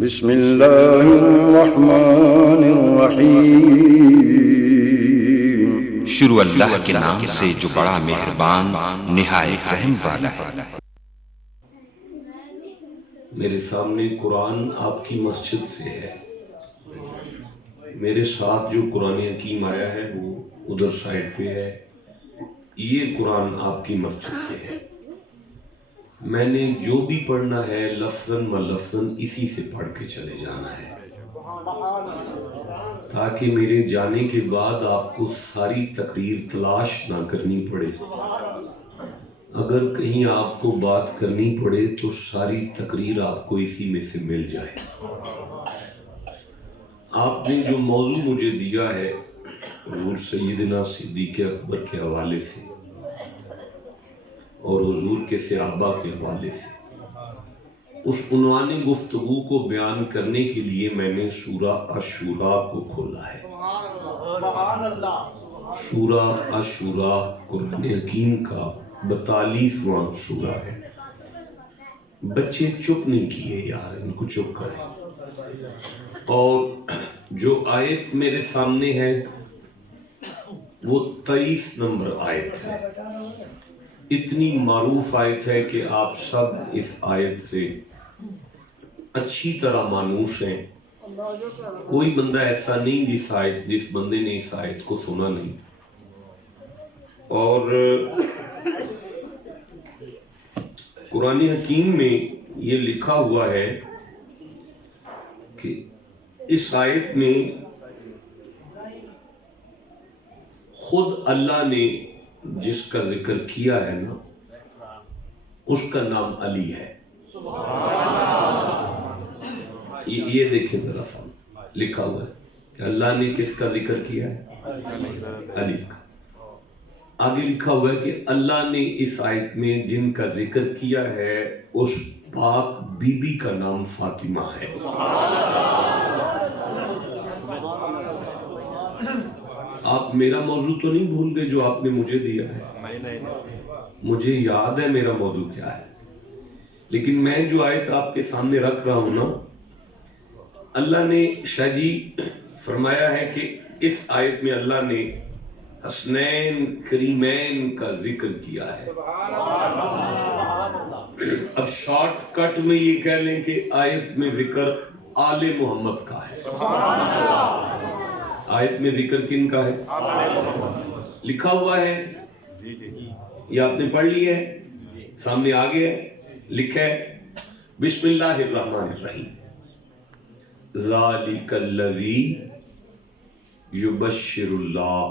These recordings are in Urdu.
بسم اللہ الرحمن الرحیم۔ شروع اللہ کے نام سے جو بڑا مہربان نہایت رحم والا ہے۔ میرے سامنے قرآن آپ کی مسجد سے ہے، میرے ساتھ جو قرآن حکیم آیا ہے وہ ادھر سائڈ پہ ہے۔ یہ قرآن آپ کی مسجد سے ہے۔ میں نے جو بھی پڑھنا ہے لفظاً و لفظاً اسی سے پڑھ کے چلے جانا ہے، تاکہ میرے جانے کے بعد آپ کو ساری تقریر تلاش نہ کرنی پڑے۔ اگر کہیں آپ کو بات کرنی پڑے تو ساری تقریر آپ کو اسی میں سے مل جائے۔ آپ نے جو موضوع مجھے دیا ہے حضور سیدنا صدیق اکبر کے حوالے سے اور حضور کے صحابہ کے حوالے سے، اس عنوان گفتگو کو بیان کرنے کے لیے میں نے سورہ عاشورہ کو کھولا ہے۔ سورہ عاشورہ قرآن حکیم کا 42واں سورہ ہے۔ بچے چپ نہیں کیے یار، ان کو چپ کریں۔ اور جو آیت میرے سامنے ہے وہ 23 نمبر آیت ہے۔ اتنی معروف آیت ہے کہ آپ سب اس آیت سے اچھی طرح مانوس ہیں۔ کوئی بندہ ایسا نہیں جس بندے نے اس آیت کو سنا نہیں۔ اور قرآن حکیم میں یہ لکھا ہوا ہے کہ اس آیت میں خود اللہ نے جس کا ذکر کیا ہے نا، اس کا نام علی ہے۔ یہ دیکھیں ذرا سامنے لکھا ہوا ہے کہ اللہ نے کس کا ذکر کیا ہے؟ علی کا۔ آگے لکھا ہوا ہے کہ اللہ نے اس آیت میں جن کا ذکر کیا ہے اس پاک بی بی کا نام فاطمہ ہے۔ آپ میرا موضوع تو نہیں بھول گئے جو آپ نے مجھے دیا ہے؟ مجھے یاد ہے میرا موضوع کیا ہے، لیکن میں جو آیت آپ کے سامنے رکھ رہا ہوں نا، اللہ نے شاہ جی فرمایا ہے کہ اس آیت میں اللہ نے حسنین کریمین کا ذکر کیا ہے۔ اب شارٹ کٹ میں یہ کہہ لیں کہ آیت میں ذکر آل محمد کا ہے۔ آیت میں ذکر کن کا ہے؟ لکھا ہوا ہے، یہ آپ نے پڑھ لی ہے، سامنے آگے ہے، لکھا ہے بسم اللہ الرحمن الرحیم ذالک الذی یبشر اللہ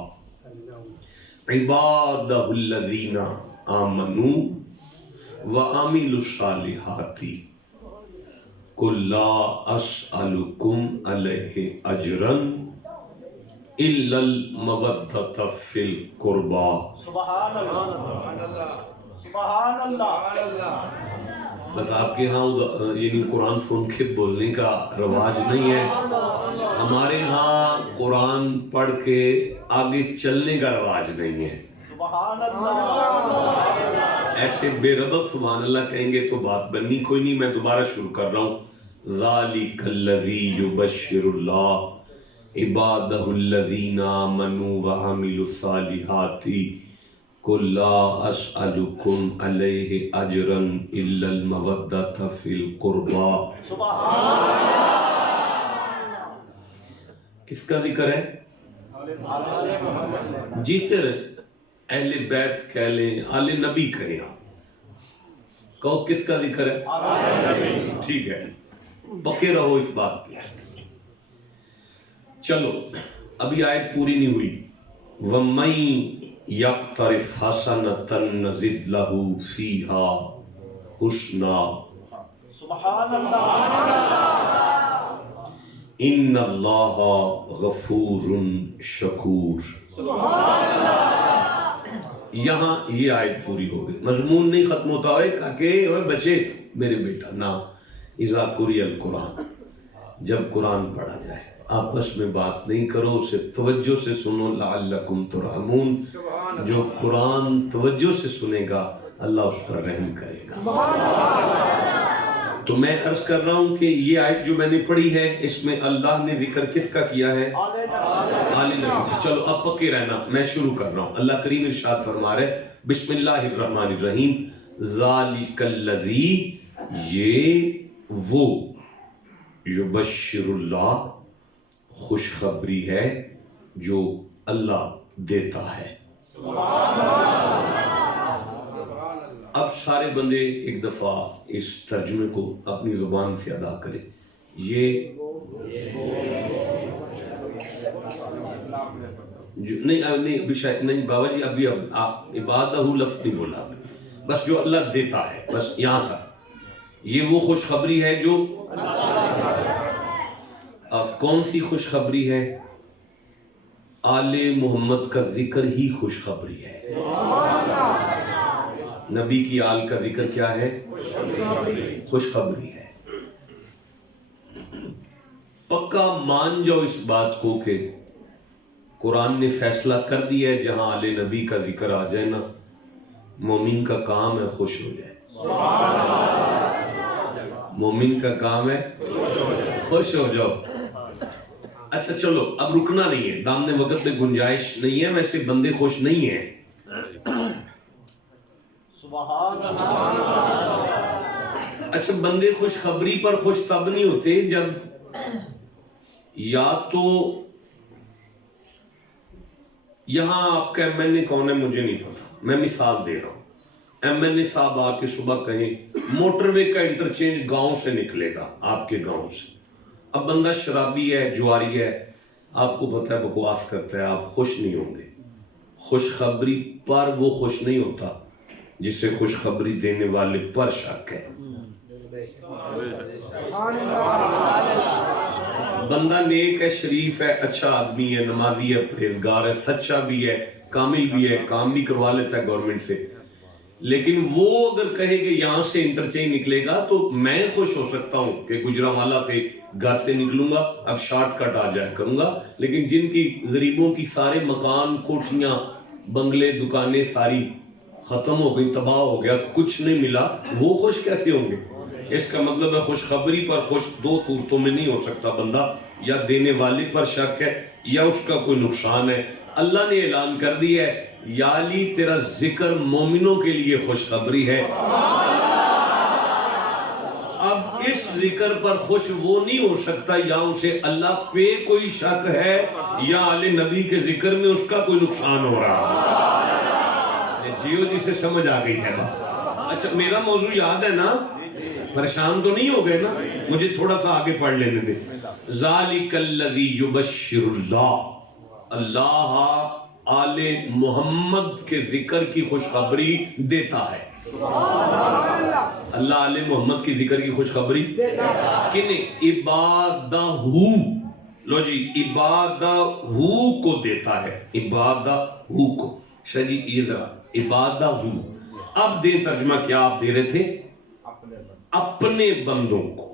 عبادہ الذین آمنوا وعملوا الصالحات قل لا اسألکم علیہ اجرا الا المودۃ فی القربى۔ سبحان اللہ۔ بس آپ کے ہاں یعنی قرآن سن کے بولنے کا رواج نہیں ہے، ہمارے ہاں قرآن پڑھ کے آگے چلنے کا رواج نہیں ہے۔ ایسے بے ربط سبحان اللہ کہیں گے تو بات بننی کوئی نہیں۔ میں دوبارہ شروع کر رہا ہوں۔ ذالک الذی یبشر اللہ عبادہ الذین آمنوا وعملوا الصالحات قل لا اسألکم علیہ اجرا الا المودۃ فی القربى۔ کس کا ذکر ہے؟ جیتے رہے، اہل بیت کہہ لیں، آل نبی کہیں، کہو کس کا ذکر ہے؟ ٹھیک ہے، پکے رہو اس بات پہ۔ چلو ابھی آیت پوری نہیں ہوئی۔ وَمَن یقترف حسنۃ نزد لہ فیہا حسنا ان اللہ غفور شکور۔ یہاں یہ آیت پوری ہو گئی، مضمون نہیں ختم ہوتا ہے کہ بچے میرے بیٹا نا، اذا قرئ القرآن، جب قرآن پڑھا جائے آپس میں بات نہیں کرو، اسے توجہ سے سنو لعلکم ترحمون۔ جو قرآن توجہ سے سنے گا اللہ اس پر رحم کرے گا۔ تو میں عرض کر رہا ہوں کہ یہ آیت جو میں نے پڑھی ہے اس میں اللہ نے ذکر کس کا کیا ہے؟ آل نبی۔ چلو اب پکے رہنا، میں شروع کر رہا ہوں۔ اللہ کریم ارشاد فرما رہے بسم اللہ الرحمن الرحیم ذالک الذی، یہ وہ، یبشر اللہ، خوشخبری ہے جو اللہ دیتا ہے۔ اب سارے بندے ایک دفعہ اس ترجمے کو اپنی زبان سے ادا کریں۔ یہ نہیں ابھی شاید نہیں بابا جی، ابھی آپ عبادہ لفظ نہیں بولا، بس جو اللہ دیتا ہے، بس یہاں تک۔ یہ وہ خوشخبری ہے جو کون سی خوشخبری ہے؟ آل محمد کا ذکر ہی خوشخبری ہے۔ نبی کی آل کا ذکر کیا ہے؟ خوشخبری ہے۔ پکا مان جاؤ اس بات کو کہ قرآن نے فیصلہ کر دیا ہے جہاں آل نبی کا ذکر آ جائے نا، مومن کا کام ہے خوش ہو جائے۔ مومن کا کام ہے خوش ہو جاؤ۔ اچھا چلو اب رکنا نہیں ہے، دامنے وقت میں گنجائش نہیں ہے، ویسے بندے خوش نہیں ہیں۔ اچھا بندے خوشخبری پر خوش تب نہیں ہوتے جب یا تو یہاں آپ کا ایم این اے کون ہے مجھے نہیں پتا، میں مثال دے رہا ہوں۔ ایم این اے صاحب آ کے صبح کہیں موٹر وے کا انٹرچینج گاؤں سے نکلے گا، آپ کے گاؤں سے۔ اب بندہ شرابی ہے، جواری ہے، آپ کو پتہ ہے بکواس کرتا ہے، آپ خوش نہیں ہوں گے۔ خوشخبری پر وہ خوش نہیں ہوتا جسے خوشخبری دینے والے پر شک ہے۔ بندہ نیک ہے، شریف ہے، اچھا آدمی ہے، نمازی ہے، پرہیزگار ہے، سچا بھی ہے، کامل بھی ہے، کام بھی کروا لیتا ہے گورنمنٹ سے، لیکن وہ اگر کہے کہ یہاں سے انٹرچینج نکلے گا تو میں خوش ہو سکتا ہوں کہ گجرانوالہ سے گھر سے نکلوں گا، اب شارٹ کٹ آ جائے کروں گا، لیکن جن کی غریبوں کی سارے مکان، کوٹھیاں، بنگلے، دکانیں ساری ختم ہو گئی، تباہ ہو گیا، کچھ نہیں ملا، وہ خوش کیسے ہوں گے؟ اس کا مطلب ہے خوشخبری پر خوش دو صورتوں میں نہیں ہو سکتا بندہ، یا دینے والے پر شک ہے یا اس کا کوئی نقصان ہے۔ اللہ نے اعلان کر دیا ہے یا علی تیرا ذکر مومنوں کے لیے خوشخبری ہے۔ اب اس ذکر پر خوش وہ نہیں ہو سکتا یا اسے اللہ پہ کوئی شک ہے یا آل نبی کے ذکر میں اس کا کوئی نقصان ہو رہا ہے۔ جیو جی سے سمجھ آ گئی ہے بات۔ اچھا میرا موضوع یاد ہے نا؟ پریشان تو نہیں ہو گئے نا؟ مجھے تھوڑا سا آگے پڑھ لینے دے۔ ذالک الذی یبشر اللہ، اللہ آل محمد کے ذکر کی خوشخبری دیتا ہے۔ اللہ آل محمد کی ذکر کی خوشخبری کنہیں؟ عبادہ، لو جی عبادہ کو دیتا ہے، عبادہ کو۔ شاہ جی یہ ذرا عبادہ، اب دے ترجمہ کیا آپ دے رہے تھے؟ اپنے بندوں کو،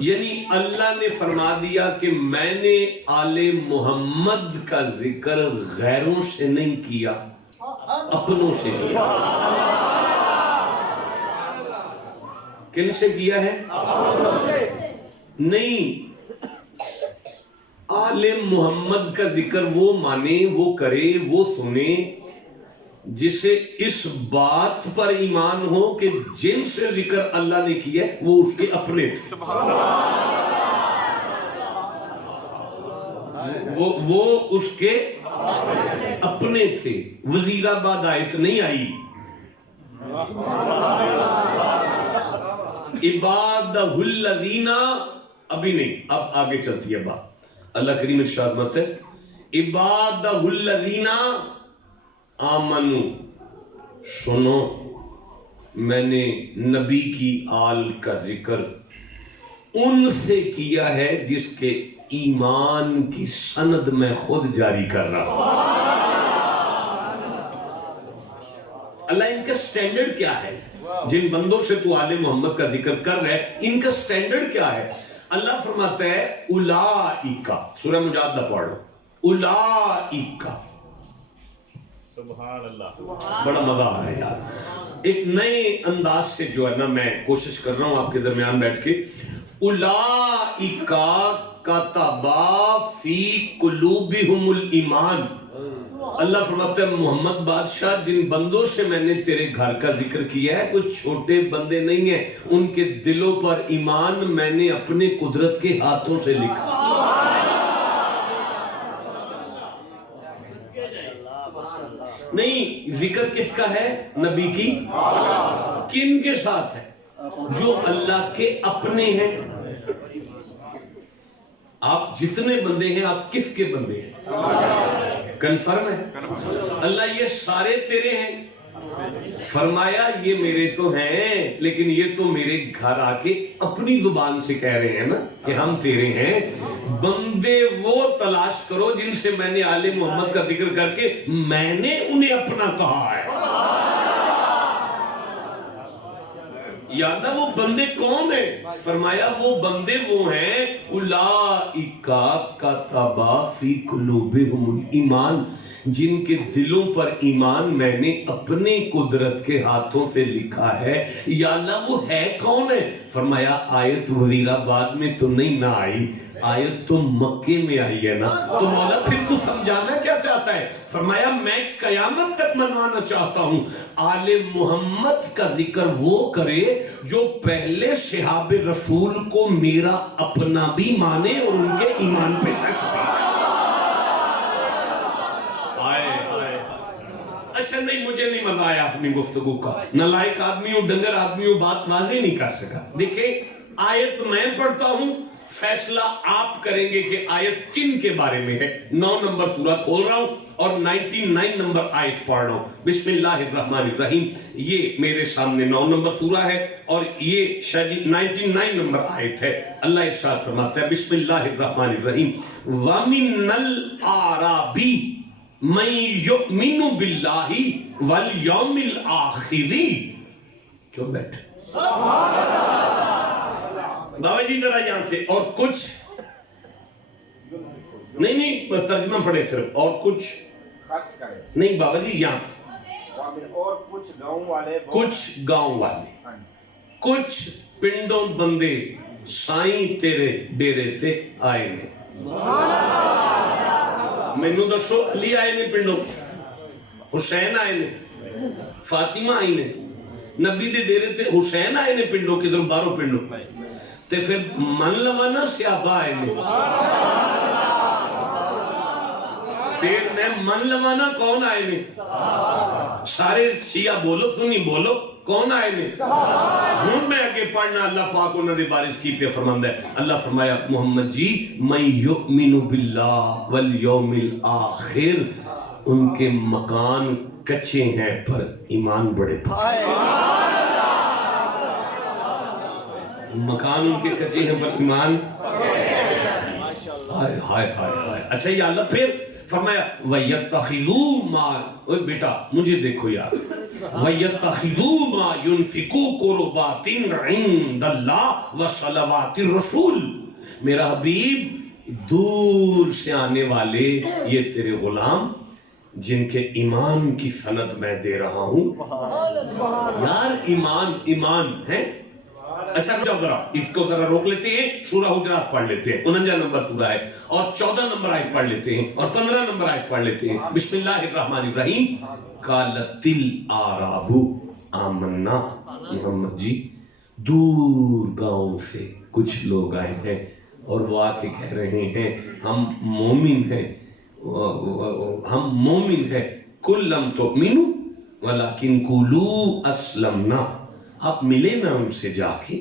یعنی اللہ نے فرما دیا کہ میں نے آل محمد کا ذکر غیروں سے نہیں کیا، اپنوں سے کیا۔ کن سے کیا ہے؟ نہیں، آل محمد کا ذکر وہ مانے، وہ کرے، وہ سنے جسے اس بات پر ایمان ہو کہ جن سے ذکر اللہ نے کیا وہ اس کے اپنے تھے، وہ اس کے اپنے تھے۔ وزیر آباد آیت نہیں آئی، عبادہ الذین ابھی نہیں، اب آگے چلتی ہے بات۔ اللہ کریم ارشاد فرماتے ہیں عبادہ الذین آمنو، سنو میں نے نبی کی آل کا ذکر ان سے کیا ہے جس کے ایمان کی سند میں خود جاری کر رہا ہوں۔ اللہ ان کا سٹینڈرڈ کیا ہے؟ جن بندوں سے تو آل محمد کا ذکر کر رہے ہیں ان کا سٹینڈرڈ کیا ہے؟ اللہ فرماتا ہے اولائکا، سورہ مجادلہ پڑھو، اولائکا بڑا مزہ آ رہا ہے یار. ایک نئے انداز سے جو ہے نا میں کوشش کر رہا ہوں آپ کے درمیان بیٹھ کے. اولئک کتب فی قلوبہم الایمان. اللہ فرماتا ہے محمد بادشاہ جن بندوں سے میں نے تیرے گھر کا ذکر کیا ہے کوئی چھوٹے بندے نہیں ہیں, ان کے دلوں پر ایمان میں نے اپنے قدرت کے ہاتھوں سے لکھا. نہیں, ذکر کس کا ہے؟ نبی کی. کن کے ساتھ ہے؟ جو اللہ کے اپنے ہیں. آپ جتنے بندے ہیں آپ کس کے بندے ہیں؟ کنفرم ہے؟ اللہ یہ سارے تیرے ہیں. فرمایا یہ میرے تو ہیں لیکن یہ تو میرے گھر آ کے اپنی زبان سے کہہ رہے ہیں نا کہ ہم تیرے ہیں. بندے وہ تلاش کرو جن سے میں نے آل محمد کا ذکر کر کے میں نے انہیں اپنا کہا ہے. یا اللہ وہ بندے کون ہیں؟ فرمایا وہ بندے وہ ہیں اولئک کتب فی قلوبہم الایمان, جن کے دلوں پر ایمان میں نے اپنے قدرت کے ہاتھوں سے لکھا ہے. یا اللہ وہ ہے کون ہے؟ فرمایا آیت وزیرآباد میں تو نہیں نہ آئی, آیت تو مکے میں آئی ہے نا. تو مولا پھر تو سمجھانا کیا چاہتا ہے؟ فرمایا میں قیامت تک منوانا چاہتا ہوں آل محمد کا ذکر وہ کرے جو پہلے صحاب رسول کو میرا اپنا بھی مانے اور ان کے ایمان پہ شک بھی. اچھا نہیں, مجھے نہیں مزہ آیا اپنی گفتگو کا. نالائق آدمی ہو, ڈنگر آدمی ہو, بات واضح نہیں کر سکا. دیکھیں آیت میں پڑھتا ہوں, فیصلہ آپ کریں گے کہ آیت کن کے بارے میں ہے. 9 نمبر سورہ کھول رہا ہوں اور 99 نمبر آیت پڑھ رہا ہوں. بسم اللہ الرحمن الرحیم. یہ میرے سامنے 9 نمبر سورہ ہے اور یہ شاید 99 نمبر آیت ہے. اللہ ارشاد فرماتا ہے بسم اللہ الرحمن الرحیم. وَمِنَ الْأَعْرَابِ مَن يُؤْمِنُ بِاللَّهِ وَالْيَوْمِ الْآخِرِ. جو بیٹھے بابا جی ذرا یہاں سے, اور کچھ نہیں ترجمہ پڑھے صرف, اور کچھ نہیں بابا جی یہاں سے. اور کچھ گاؤں والے, کچھ گاؤں والے, کچھ پنڈوں بندے سائیں تیرے ڈیرے تے آئے نے. مینوں دسو علی آئے نے پنڈوں, حسین آئے نے, فاطمہ آئی نے, نبی دے ڈیرے تے حسین آئے نے پنڈوں کے در باروں پنڈوں تے پھر من لوانا صحابہ آئے نے. پھر میں من لوانا کون آئے نے؟ سارے شیعہ بولو, سنی بولو, کون آئے نے؟ ہوں میں آگے پڑھنا اللہ پاک انہوں نے بارش کی پہ فرماندہ ہے. اللہ فرمایا محمد جی من یؤمن باللہ والیوم الآخر, ان کے مکان کچے ہیں پر ایمان بڑے پکے. مکان ان کے کچے ہیں پر ایمان. ہائے ہائے ہائے. اچھا یا اللہ پھر فرمایا وَيَتَّخِذُوا مَا, اوہ بیٹا مجھے دیکھو یار, وَيَتَّخِذُوا مَا يُنْفِقُوا قُرُبَاتٍ عِنْدَ اللَّهِ وَصَلَوَاتِ الرَّسُولِ. میرا حبیب دور سے آنے والے یہ تیرے غلام جن کے ایمان کی سند میں دے رہا ہوں. یار ایمان ایمان ہے. اچھا ذرا اس کو ذرا روک لیتے ہیں, سورہ حجرات پڑھ لیتے ہیں. 49 نمبر سورہ ہے اور 14 نمبر آیت پڑھ لیتے ہیں اور 15 نمبر آیت پڑھ لیتے ہیں. بسم اللہ الرحمن الرحیم. قالت الاعراب آمنا. محمد جی دور گاؤں سے کچھ لوگ آئے ہیں اور وہ آ کے کہہ رہے ہیں ہم مومن ہیں, ہم مومن ہیں. قل لم تؤمنوا ولکن قولوا اسلمنا. آپ ملے نا ان سے جا کے.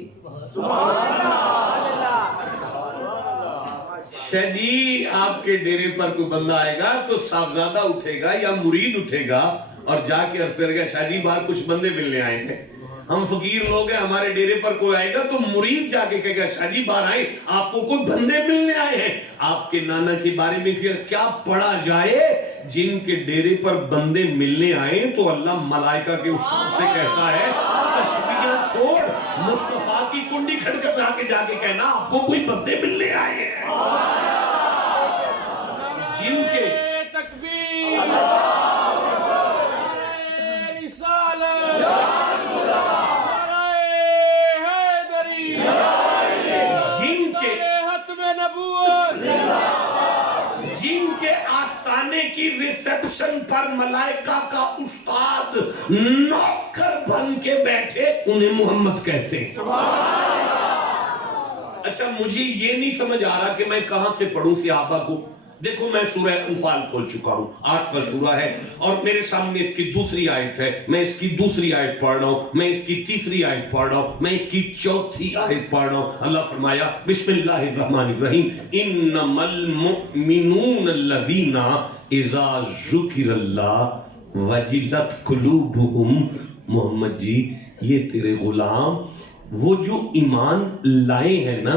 شاہ جی آپ کے ڈیرے پر کوئی بندہ آئے گا تو صاحبزادہ اٹھے گا یا مرید اٹھے گا اور جا کے عرض کرے گا شاہ جی باہر کچھ بندے ملنے آئے ہیں, ہم فقیر لوگ ہیں, ہمارے ڈیرے پر کوئی آئے گا تو مرید جا کے کہے گا شاہ جی باہر آئے, آپ کو کوئی بندے ملنے آئے ہیں. آپ کے نانا کے بارے میں کیا پڑھا جائے؟ جن کے ڈیرے پر بندے ملنے آئے تو اللہ ملائکہ کے استاد سے کہتا ہے تشبیہ چھوڑ, مصطفیٰ کی کنڈی کھڑکھڑا کے جا کے کہنا آپ کو کوئی بندے ملنے آئے ہیں. جن کے کے آستانے کی ریسپشن پر ملائکہ کا استاد نوکر بن کے بیٹھے، انہیں محمد کہتے ہیں۔ اچھا مجھے یہ نہیں سمجھ آ رہا کہ میں کہاں سے پڑھوں صحابہ کو۔ دیکھو میں سورہ انفال کھول چکا ہوں، 8واں سورہ ہے، اور میرے سامنے اس کی دوسری آیت ہے، میں اس کی دوسری آیت پڑھ رہا ہوں، میں اس کی تیسری آیت پڑھ رہا ہوں، میں اس کی چوتھی آیت پڑھ رہا ہوں۔ اللہ فرمایا بسم اللہ الرحمن الرحیم انما المؤمنون الذین اذا ذکر اللہ وجلت قلوبہم۔ محمد جی یہ تیرے غلام وہ جو ایمان لائے ہیں نا،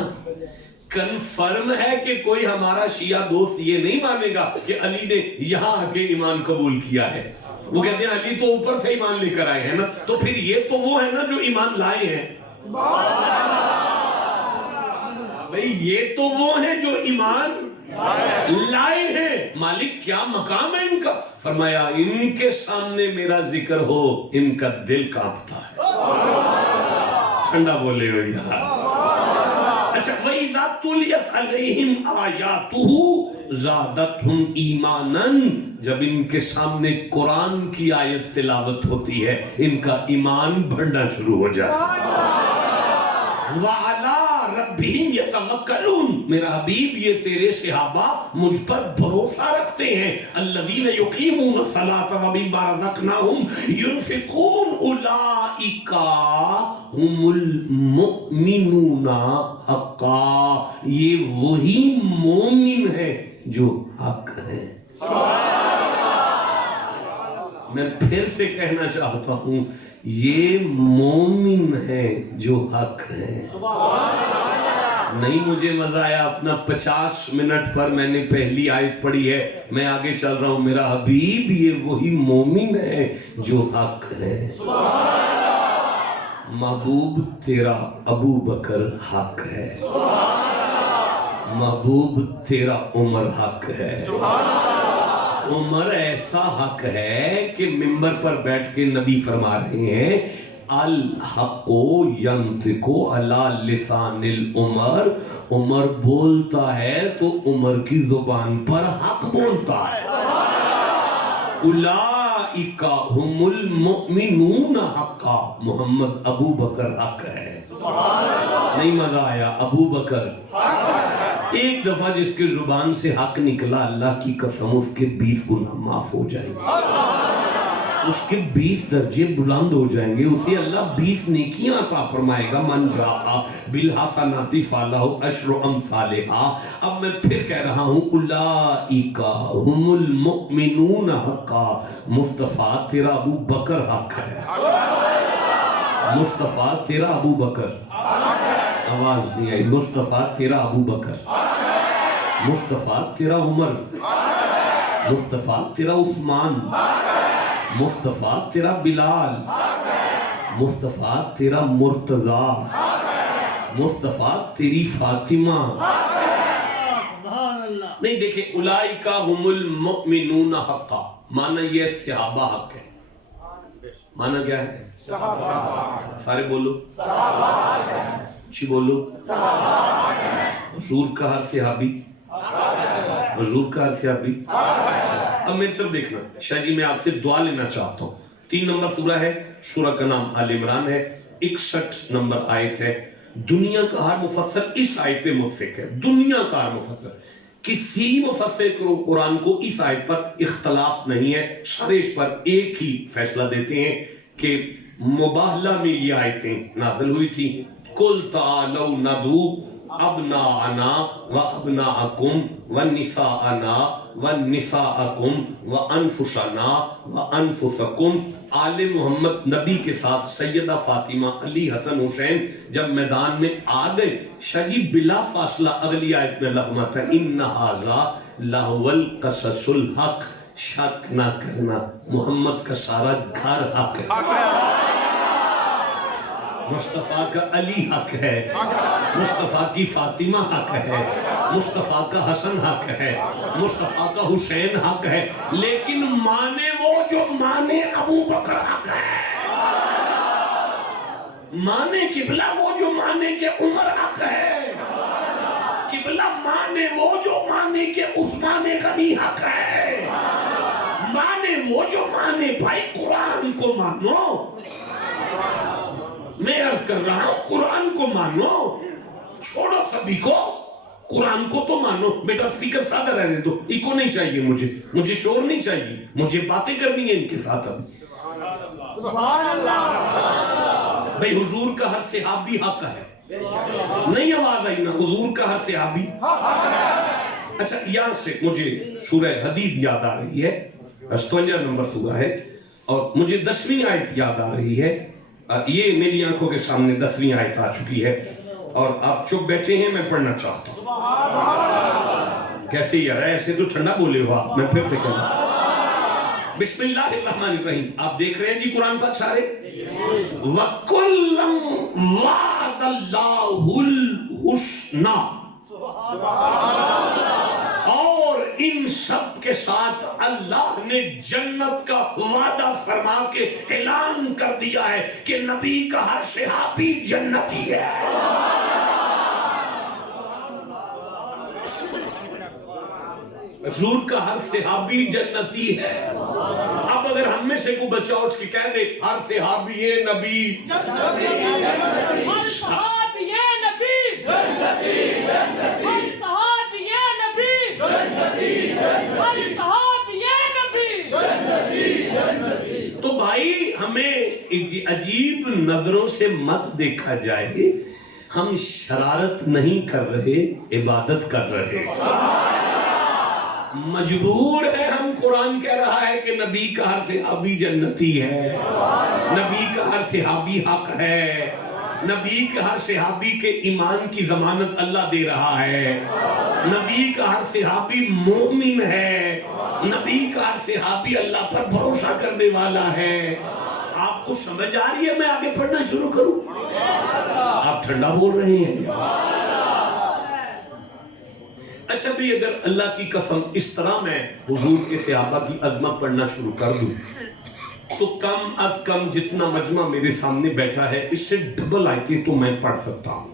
کنفرم ہے کہ کوئی ہمارا شیعہ دوست یہ نہیں مانے گا کہ علی نے یہاں آ کے ایمان قبول کیا ہے۔ وہ کہتے ہیں علی تو اوپر سے ایمان لے کر آئے ہیں نا، تو پھر یہ تو وہ ہے نا جو ایمان لائے ہیں۔ بھئی یہ تو وہ ہیں جو ایمان لائے ہیں۔ مالک کیا مقام ہے ان کا؟ فرمایا ان کے سامنے میرا ذکر ہو ان کا دل کانپتا ہے۔ ٹھنڈا بولے ہو یار۔ اچھا وَإِذَا تُلِيَتْ عَلَيْهِمْ آيَاتُهُ زَادَتْهُمْ إِيمَانًا، جب ان کے سامنے قرآن کی آیت تلاوت ہوتی ہے ان کا ایمان بڑھنا شروع ہو جاتا ہے۔ وَعَلَىٰ رَبِّهِمْ يَتَوَكَّلُونَ، میرا حبیب یہ تیرے صحابہ مجھ پر بھروسہ رکھتے ہیں۔ الَّذِينَ يُقِيمُونَ الصَّلَاةَ وَمِمَّا رَزَقْنَاهُمْ يُنْفِقُونَ أُولَٰئِكَ هُمُ الْمُؤْمِنُونَ حَقًّا، یہ وہی مومن ہے جو حق ہے۔ میں پھر سے کہنا چاہتا ہوں یہ مومن ہے جو حق ہے۔ نہیں مجھے مزہ آیا، اپنا 50 منٹ پر میں نے پہلی آیت پڑھی ہے، میں آگے چل رہا ہوں۔ میرا حبیب یہ وہی مومن ہے جو حق ہے۔ محبوب تیرا ابو بکر حق ہے، محبوب تیرا عمر حق ہے۔ عمر ایسا حق ہے کہ ممبر پر بیٹھ کے نبی فرما رہے ہیں الحق ینطق علی لسان العمر، عمر بولتا ہے تو عمر کی زبان پر حق بولتا ہے۔ اولئک هم المؤمنون حقا، محمد ابو بکر حق ہے۔ نہیں مزہ آیا؟ ابو بکر ایک دفعہ جس کے زبان سے حق نکلا، اللہ کی قسم اس کے 20 گناہ معاف ہو جائیں گے، اس کے 20 درجے بلند ہو جائیں گے، اسے اللہ 20 نیکیاں عطا فرمائے گا۔ من جاء بالحسنات فلہ عشر امثالہا۔ اب میں پھر کہہ رہا ہوں اولئک هم المؤمنون حقا۔ مصطفیٰ تیرا ابو بکر حق ہے، مصطفیٰ تیرا ابو بکر، آواز نہیں آئی، مصطفیٰ تیرا ابو بکر، مصطفیٰ تیرا عمر، مصطفیٰ تیرا عثمان، مصطفیٰ تیرا بلال، مصطفیٰ تیرا مرتضیٰ، مصطفیٰ تیری فاطمہ۔ نہیں دیکھیں اولئک هم المؤمنون حقا، معنی یہ صحابہ حق ہے۔ معنی کیا ہے؟ سارے بولو، اچھی بولو۔ حضور کا ہر صحابی، حضور کا ہر صحابی۔ اب میری طرف دیکھنا، شاہ جی میں آپ سے دعا لینا چاہتا ہوں۔ 3 نمبر سورہ ہے، سورہ کا نام آل عمران ہے، 61 نمبر آیت ہے۔ دنیا کا ہر مفسر اس آیت پہ متفق ہے، دنیا کا ہر مفسر، کسی مفسر قرآن کو اس آیت پر اختلاف نہیں ہے، سارے اس پر ایک ہی فیصلہ دیتے ہیں کہ مباہلہ میں یہ آیتیں نازل ہوئی تھی۔ قُلْ تَعَالَوْا نَدْعُو ابناءنا وابناءکم ونساءنا ونساءکم وانفسنا وانفسکم۔ آل محمد نبی کے ساتھ سیدہ فاطمہ، علی، حسن، حسین جب میدان میں آ گئے، شاہ بلا فاصلہ اگلی آیت میں اللہ فرماتا ہے ان ھذا لہو القصص الحق، شک نہ کرنا محمد کا سارا گھر حق ہے، مصطفیٰ کا علی حق ہے، مصطفیٰ کی فاطمہ حق ہے، مصطفیٰ کا حسن حق ہے، مصطفیٰ کا حسین حق ہے، لیکن مانے وہ جو مانے ابو بکر حق ہے، مانے قبلہ وہ جو مانے کہ عمر حق ہے، قبلہ مانے وہ جو مانے مانے کہ عثمان غنی حق ہے، مانے وہ جو مانے، بھائی قرآن کو مانو، میں عرض کر رہا ہوں قرآن کو مانو، چھوڑو سبھی کو، قرآن کو تو مانو۔ بیٹا سپیکر سادہ رہنے دو، ایکو نہیں چاہیے مجھے شور نہیں چاہیے، مجھے باتیں کرنی ہیں ان کے ساتھ اب۔ بھئی حضور کا ہر صحابی حق ہے، نہیں آواز آئی نا، حضور کا ہر صحابی۔ اچھا یہاں سے مجھے سورہ حدید یاد آ رہی ہے، 57 نمبر سورہ ہے، اور مجھے 10ویں آیت یاد آ رہی ہے۔ یہ میری آنکھوں کے سامنے 10ویں آیت آ چکی ہے، اور آپ چپ بیٹھے ہیں، میں پڑھنا چاہتا ہوں۔ کیسے یار ایسے تو ٹھنڈا بولے ہو آپ، میں پھر سے کہوں۔ بسم اللہ الرحمن الرحیم، آپ دیکھ رہے ہیں جی قرآن پاک سارے؟ وَكُلًّا وَعَدَ اللَّهُ الْحُسْنَى، اور ان سب کے ساتھ اللہ نے جنت کا وعدہ فرما کے اعلان کر دیا ہے کہ نبی کا ہر صحابی جنتی ہے۔ حضور کا ہر صحابی جنتی ہے۔ اب اگر ہم میں سے کوئی بچہ اٹھ کے کہہ دے ہر صحابی یہ نبی جنتی، ہر صحابی یہ نبی جنتی، ہر صحابی یہ نبی جنتی، ہر صحابی یہ نبی، تو بھائی ہمیں عجیب نظروں سے مت دیکھا جائے، ہم شرارت نہیں کر رہے، عبادت کر رہے۔ مجبور ہے، ہم قرآن کہہ رہا ہے کہ نبی کا ہر صحابی جنتی ہے، نبی کا ہر صحابی حق ہے، نبی کا ہر صحابی کے ایمان کی ضمانت اللہ دے رہا ہے، نبی کا ہر صحابی مومن ہے، نبی کا ہر صحابی اللہ پر بھروسہ کرنے والا ہے۔ آپ کو سمجھ آ رہی ہے؟ میں آگے پڑھنا شروع کروں؟ آپ ٹھنڈا بول رہے ہیں۔ اچھا بھی اگر اللہ کی قسم اس طرح میں حضور کے صحابہ کی عظمت پڑھنا شروع کر دوں تو کم از کم جتنا مجمع میرے سامنے بیٹھا ہے اس سے ڈبل آیتیں تو میں پڑھ سکتا ہوں،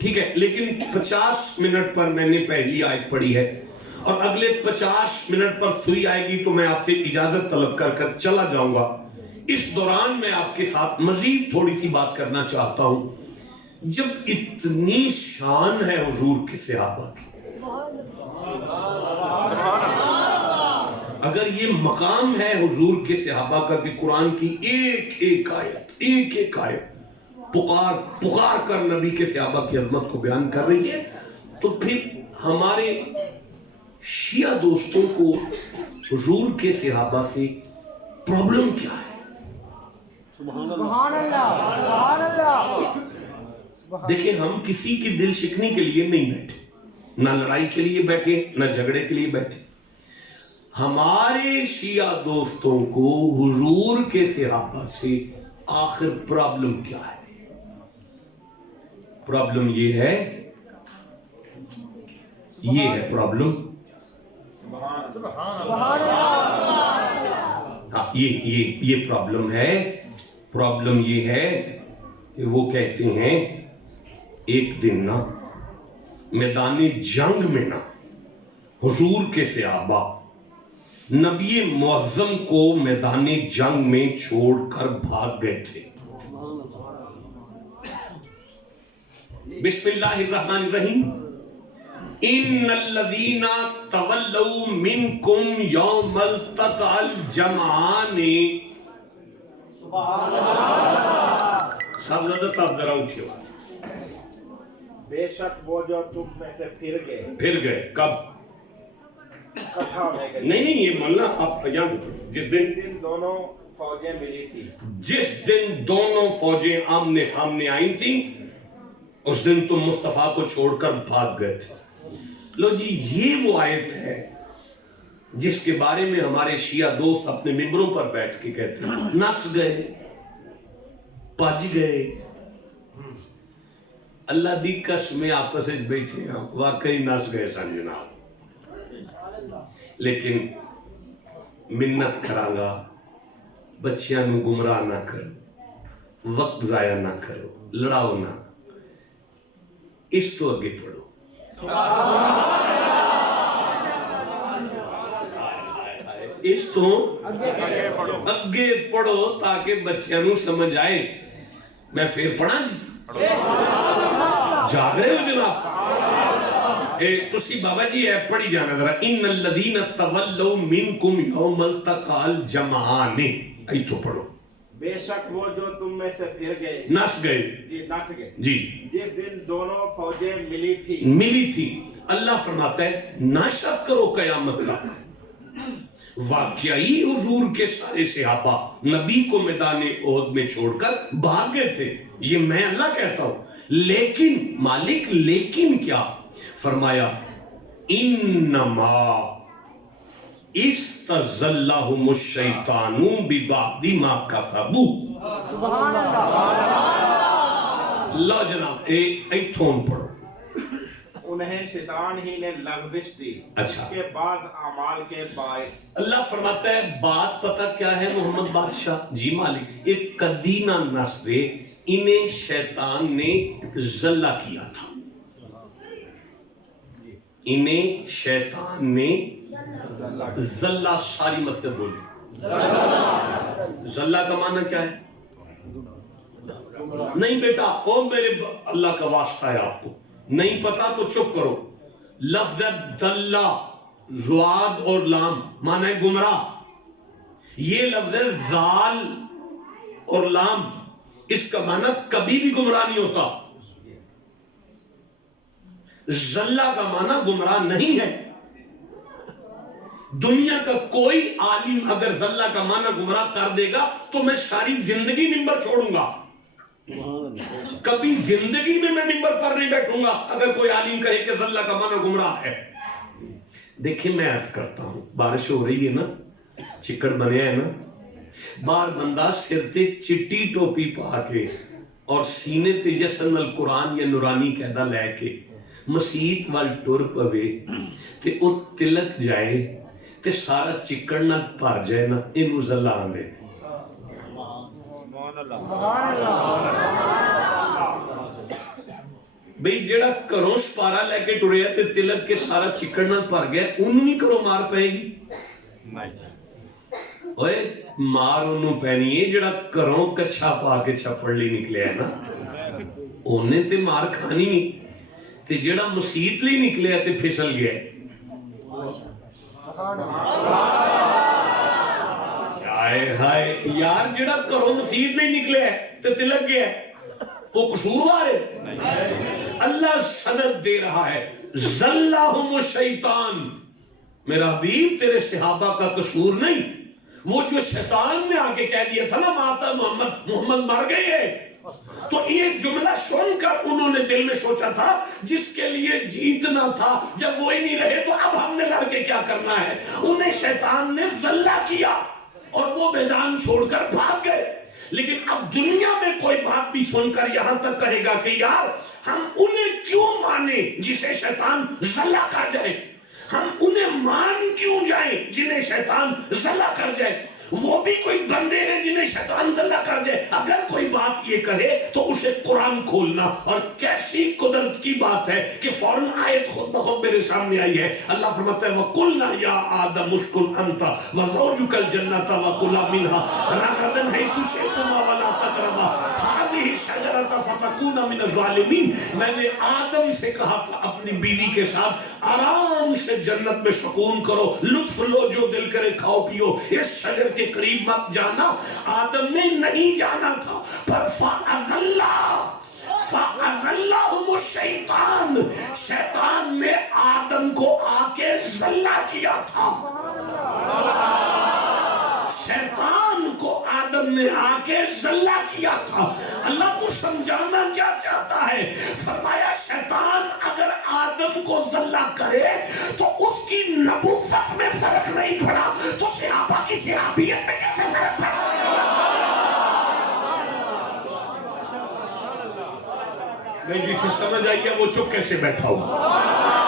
ٹھیک ہے؟ لیکن 50 منٹ پر میں نے پہلی آیت پڑھی ہے، اور اگلے 50 منٹ پر سوئی آئے گی تو میں آپ سے اجازت طلب کر کر چلا جاؤں گا۔ اس دوران میں آپ کے ساتھ مزید تھوڑی سی بات کرنا چاہتا ہوں۔ جب اتنی شان ہے حضور کے صحابہ کی، اگر یہ مقام ہے حضور کے صحابہ کا کہ قرآن کی ایک ایک آیت پکار کر نبی کے صحابہ کی عظمت کو بیان کر رہی ہے، تو پھر ہمارے شیعہ دوستوں کو حضور کے صحابہ سے پرابلم کیا ہے؟ سبحان اللہ، سبحان اللہ۔ دیکھیں ہم کسی کی دل شکنی کے لیے نہیں بیٹھے، نہ لڑائی کے لیے بیٹھے، نہ جھگڑے کے لیے بیٹھے۔ ہمارے شیعہ دوستوں کو حضور کے صحابہ سے آخر پرابلم کیا ہے؟ پرابلم یہ ہے پرابلم، ہاں یہ پرابلم ہے۔ پرابلم یہ ہے کہ وہ کہتے ہیں ایک دن نا میدان جنگ میں نا حضور کے صحابہ نبی معظم کو میدان جنگ میں چھوڑ کر بھاگ گئے تھے۔ بسم اللہ الرحمن الرحیم، ان الذین تولوا منکم یوم التقى الجمعان، صاحب ذرا اونچی آواز، بے شک وہ جو تم میں سے پھر گئے کب؟ نہیں یہ مولانا آپ یہاں سے جس دن دونوں فوجیں ملی تھی، جس دن دونوں فوجیں آمنے سامنے آئی تھیں اس دن تم مصطفیٰ کو چھوڑ کر بھاگ گئے تھے۔ لو جی یہ وہ آیت ہے جس کے بارے میں ہمارے شیعہ دوست اپنے ممبروں پر بیٹھ کے کہتے ہیں نس گئے، پج گئے۔ اللہ دی قسم آپس بیٹھے ہیں واقعی نس گئے سن جناب، لیکن منت کرانگا بچیاں نو گمراہ نہ کرو، وقت ضائع نہ کرو، لڑاؤ نہ، اس تو اگے پڑھو۔ اس تو اگے پڑھو تاکہ بچیاں نو سمجھ آئے. میں پھر پڑھا جی؟ جاگ رہے ہو جناب؟ تسی بابا جی ہے پڑھی جانا ذرا. ان الذین تولوا منکم یوم التقى الجمعان. ایتھو پڑھو. بے شک وہ جو تم میں سے پھر گئے، نس گئے جی نس گئے، جی، جس دن دونوں فوجیں ملی تھی. اللہ فرماتا ہے نہ شک کرو قیامت تک. واقعی حضور کے سارے صحابہ نبی کو میدان احد میں چھوڑ کر بھاگ گئے تھے، یہ میں اللہ کہتا ہوں. لیکن مالک لیکن کیا فرمایا؟ انما استزلهم الشیطان ببعض ما کسبوا. اللہ جناب ایتھوں پڑھو. انہیں شیطان ہی نے لغزش دی کہ بعض اعمال کے باعث. اللہ فرماتا ہے بات پتہ کیا ہے محمد بادشاہ؟ جی مالک، ایک کدی نہ نس دے، انہیں شیطان نے زلہ کیا تھا. انہیں شیطان نے زلہ، ساری مسجد بولی زلہ کا معنی کیا ہے؟ نہیں بیٹا، او میرے اللہ کا واسطہ ہے آپ کو نہیں پتا تو چپ کرو. لفظ دلہ زواد اور لام معنی گمراہ. یہ لفظ زال اور لام اس کا معنی کبھی بھی گمراہ نہیں ہوتا. زلہ کا معنی گمراہ نہیں ہے. دنیا کا کوئی عالم اگر زلہ کا معنی گمراہ کر دے گا تو میں ساری زندگی ممبر چھوڑوں گا. کبھی زندگی میں ممبر پر نہیں بیٹھوں گا اگر کوئی عالم کہے کہ زلہ کا معنی گمراہ ہے. دیکھیں میں عرض کرتا ہوں، بارش ہو رہی ہے نا، چکڑ بنیا ہے نا، بار بندہ سر تے چٹی ٹوپی پا کے اور سینے تے جسن القرآن یا نورانی قیدہ لے کے مسیت وال ٹر پوے تے او تلک جائے تے سارا چکڑ نہ پار جائے نا، انہوں زلہ آنے. بھئی جیڑا کروں سپارا لے کے ٹرے تے تلک کے سارا چکڑ نہ پار گیا، انہوں ہی کرو مار پائے گی. اوے مار انہوں پہنی ہے جیڑا کروں کچھا پا کے چھپڑ لی نکلے ہے نا، انہیں تے مار کھانی نہیں. تے جیڑا مسیت لی نکلے ہے تے پھسل گیا ہے. ہائے یار جیڑا کروں مسیت لی نکلے ہے تے تلک گیا ہے، وہ قصوروار ہے. اللہ سند دے رہا ہے زلہم الشیطان. میرا حبیب تیرے صحابہ کا قصور نہیں. وہ جو شیطان نے آگے کہہ دیا تھا نا ماتا محمد مر گئے ہیں، تو یہ جملہ سن کر انہوں نے دل میں سوچا تھا جس کے لیے جیتنا تھا جب وہ ہی نہیں رہے تو اب ہم نے لڑ کے کیا کرنا ہے. انہیں شیطان نے ذلہ کیا اور وہ میدان چھوڑ کر بھاگ گئے. لیکن اب دنیا میں کوئی بات بھی سن کر یہاں تک کہے گا کہ یار ہم انہیں کیوں مانے جسے شیطان ذلہ کر جائے، ہم انہیں مان کیوں جائیں جنہیں شیطان ذلہ کر جائے. وہ بھی کوئی بندے ہیں جنہیں شیطان ذلہ کر جائے. اگر کوئی بات یہ کہے تو اسے قرآن کھولنا. اور کیسی قدرت کی بات ہے کہ فوراً آیت خود بخود میرے سامنے آئی ہے. اللہ فرماتا ہے وَقُلْنَا يَا آدَمُ اسْكُنْ أَنْتَ وَزَوْجُكَ الْجَنَّةَ وَكُلَا مِنْهَا رَغَدًا حَيْثُ شِئْتُمَا وَلَا تَقْرَبَا هَٰذِهِ الشَّجَرَةَ فَتَكُونَ مِنَ الظَّالِمِينَ. میں نے آدم سے کہا تھا اپنی بیوی کے ساتھ آرام سے جنت میں سکون کرو، لطف لو، جو دل کرے کھاؤ پیو، اس شجر کے قریب مت جانا. آدم نے نہیں جانا تھا پر فَأَذَلَّهُمُ الشَّيْطَانُ، شیطان نے آدم کو آ کے ذلہ کیا تھا. شیطان کو آدم نے آ کے ذلہ کیا تھا. اللہ کو سمجھانا کیا چاہتا ہے؟ فرمایا شیطان اگر آدم کو ذلہ کرے تو اس کی نبوت میں فرق نہیں پڑا تو صحابہ کی صحابیت میں کیسے فرق پڑا؟ نہیں جسے سمجھ آئی ہے وہ چپ کیسے بیٹھا ہوں.